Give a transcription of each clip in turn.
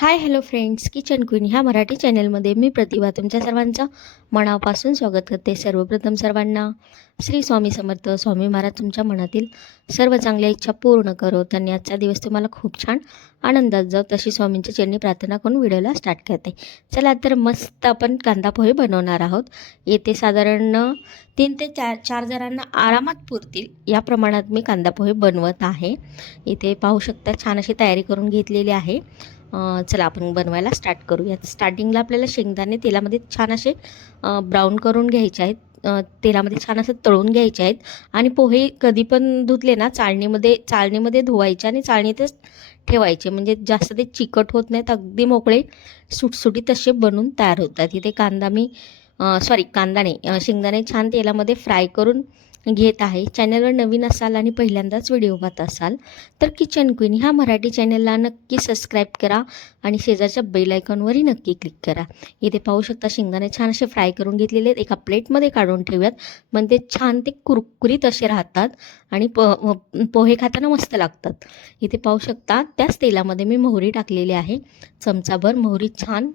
Hi hello friends kitchen queen ह्या मराठी चॅनलमध्ये मी प्रतिभा तुमच्या सर्वांचं मनापासून स्वागत करते सर्वप्रथम सर्वांना. श्री स्वामी समर्थ स्वामी महाराज तुमच्या मनातील सर्व चांगल्या इच्छा पूर्ण करो. त्यांनी आजचा दिवस तुम्हाला खूप छान आनंदात जाऊ तशी स्वामींच्या चरणी प्रार्थना करून व्हिडिओला स्टार्ट करते. चला तर मस्त आपण कांदा पोहे बनवणार आहोत. येथे साधारण तीन ते चार चार जणांना आरामात पुरतील. या प्रमाणात मी कांदा पोहे बनवत आहे. इथे पाहू शकता छान अशी तयारी करून घेतलेली आहे. चला आपण बनवायला स्टार्ट करूयात स्टार्टिंगला आपल्याला शेंगदाणे तेलामध्ये छान असे ब्राऊन करून घ्यायचे आहेत. तेलामध्ये छान असं तळून घ्यायचे आहेत. आणि पोहे कधी पण धुतले ना चाळणीमध्ये चाळणीमध्ये धुवायचे आणि चाळणीतच ठेवायचे. म्हणजे जास्त ते चिकट होत नाहीत अगदी मोकळे सुटसुटीत असे बनून तयार होतात. इथे कांदा मी सॉरी कांदाणे. शेंगदाणे छान तेलामध्ये फ्राय करून घेत आहे. चॅनलवर नवीन असाल आणि पहिल्यांदाच व्हिडिओ पाहत असाल तर किचन क्वीन ह्या मराठी चॅनलला नक्की सबस्क्राईब करा आणि शेजारच्या बेल आयकॉनवरही नक्की क्लिक करा. इथे पाहू शकता शेंगदाणे छान असे फ्राय करून घेतलेले आहेत. एका प्लेटमध्ये काढून ठेवूयात. म्हणजे छान ते कुरकुरीत असे राहतात आणि प पोहे खाताना मस्त लागतात. इथे पाहू शकता त्याच तेलामध्ये मी मोहरी टाकलेली आहे. चमचाभर मोहरी छान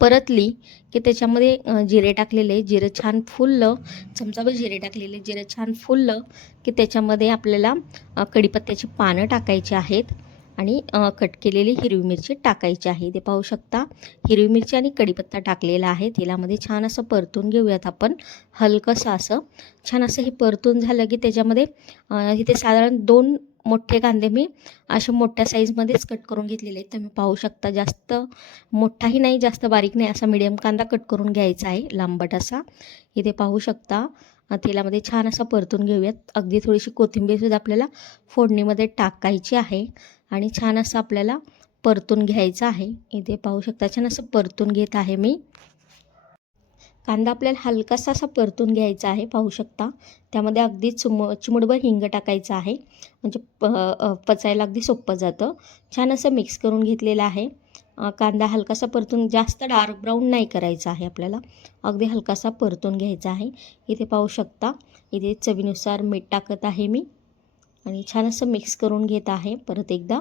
परतली की त्याच्यामध्ये जिरे टाकलेले जिरं छान फुललं. चमचाभर जिरे टाकलेले जिरं छान फुललं की त्याच्यामध्ये आपल्याला कडीपत्त्याची कढीपत्त्याची पानं टाकायची आहेत आणि कट केलेली हिरवी मिरची टाकायची आहे. ते पाहू शकता हिरवी मिरची आणि कढीपत्ता टाकलेला आहे. तेलामध्ये छान असं परतून घेऊयात आपण. हलकंसं असं. छान असं हे परतून झालं की त्याच्यामध्ये इथे साधारण दोन मोठे कांदे मी अशा मोठ्या साईजमध्येच कट करून घेतलेले आहेत. तुम्ही पाहू शकता जास्त मोठाही नाही जास्त बारीक नाही. असा मिडियम कांदा कट करून घ्यायचा आहे लांबट असा. इथे पाहू शकता तेलामध्ये छान असा परतून घेऊयात. अगदी थोडीशी कोथिंबीरसुद्धा आपल्याला फोडणीमध्ये टाकायची आहे आणि छान असं आपल्याला परतून घ्यायचं आहे. इथे पाहू शकता छान असं परतून घेत आहे मी. कांदा आपल्याला हलकासा असा परतून घ्यायचा आहे पाहू शकता. त्यामध्ये अगदी चुम चिमुडभर हिंग टाकायचं आहे. म्हणजे प पचायला अगदी सोपं जातं. छान असं मिक्स करून घेतलेलं आहे. कांदा हलकासा परतून जास्त डार्क ब्राऊन नाही करायचा आहे आपल्याला. अगदी हलकासा परतून घ्यायचा आहे. इथे पाहू शकता. इथे चवीनुसार मीठ टाकत आहे मी. आणि छान असं मिक्स करून घेत आहे. परत एकदा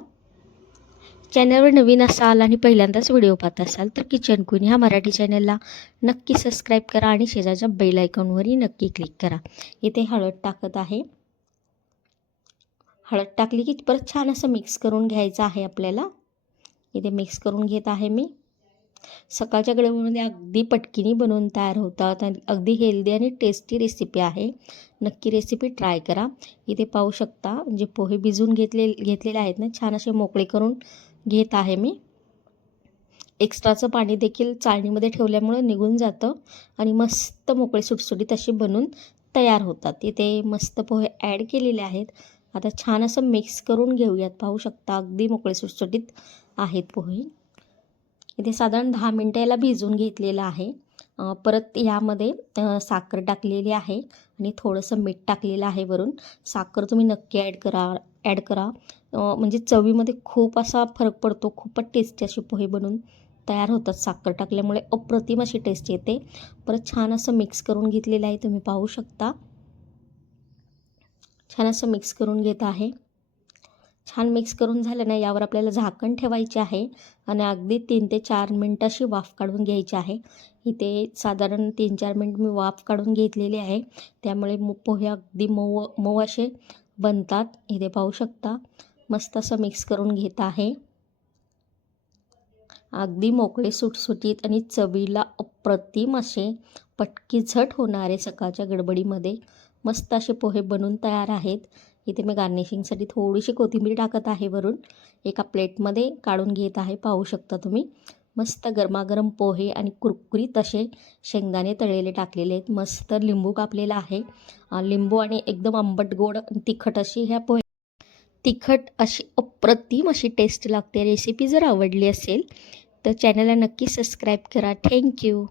चॅनलवर नवीन असाल आणि पहिल्यांदाच व्हिडिओ पाहत असाल तर किचन क्वीन ह्या मराठी चॅनलला नक्की सबस्क्राईब करा आणि शेजारच्या बेल आयकॉनवरही नक्की क्लिक करा. इथे हळद टाकत आहे. हळद टाकली की परत छान असं मिक्स करून घ्यायचं आहे आपल्याला. इथे मिक्स करून घेत आहे मी. सकाळच्या गडबडीमध्ये अगदी पटकिनी बनवून तयार होतात आणि अगदी हेल्दी आणि टेस्टी रेसिपी आहे. नक्की रेसिपी ट्राय करा. इथे पाहू शकता जे पोहे भिजून घेतले घेतलेले आहेत ना छान असे मोकळे करून घेत आहे मी. एक्स्ट्राचं पाणी देखील चाळणीमध्ये ठेवल्यामुळं निघून जातं आणि मस्त मोकळे सुटसुटीत अशी बनून तयार होतात. इथे मस्त पोहे ॲड केलेले आहेत. आता छान असं मिक्स करून घेऊयात. पाहू शकता अगदी मोकळे सुटसुटीत आहेत पोहे. इथे साधारण दहा मिनटं याला भिजवून घेतलेलं आहे. परत यामध्ये साखर टाकलेली आहे आणि थोडंसं मीठ टाकलेलं आहे वरून. साखर तुम्ही नक्की ॲड करा ॲड करा. म्हणजे चवीमध्ये खूप असा फरक पडतो खूपच टेस्टी असे पोहे बनून तयार होतात साखर टाकल्यामुळे. अप्रतिम अशी टेस्ट येते. परत छान असं मिक्स करून घेतलेलं आहे तुम्ही पाहू शकता. छान असं मिक्स करून घेत आहे. छान मिक्स करून झालं ना यावर आपल्याला झाकण ठेवायचे आहे. आणि अगदी तीन ते चार मिनटं अशी वाफ काढून घ्यायची आहे. इथे साधारण तीन चार मिनट मी वाफ काढून घेतलेली आहे. त्यामुळे मो पोहे अगदी मऊ मऊ असे बनतात. इथे पाहू शकता मस्त असं मिक्स करून घेत आहे. अगदी मोकळे सुटसुटीत आणि चवीला अप्रतिम असे पटकी झट होणारे सकाळच्या गडबडीमध्ये मस्त असे पोहे बनून तयार आहेत. इथे मी गार्निशिंगसाठी थोडीशी कोथिंबीर टाकत आहे वरून. एका प्लेटमध्ये काढून घेत आहे पाहू शकता तुम्ही. मस्त गरमागरम पोहे आणि कुरकुरीत असे शेंगदाणे तळलेले टाकलेले आहेत. मस्त लिंबू कापलेला आहे. लिंबू आणि एकदम आंबट गोड तिखट अशी ह्या पोहे तिखट अशी अप्रतिम अशी टेस्ट लागते. रेसिपी जर आवडली असेल तर चॅनलला नक्की सबस्क्राईब करा. थँक्यू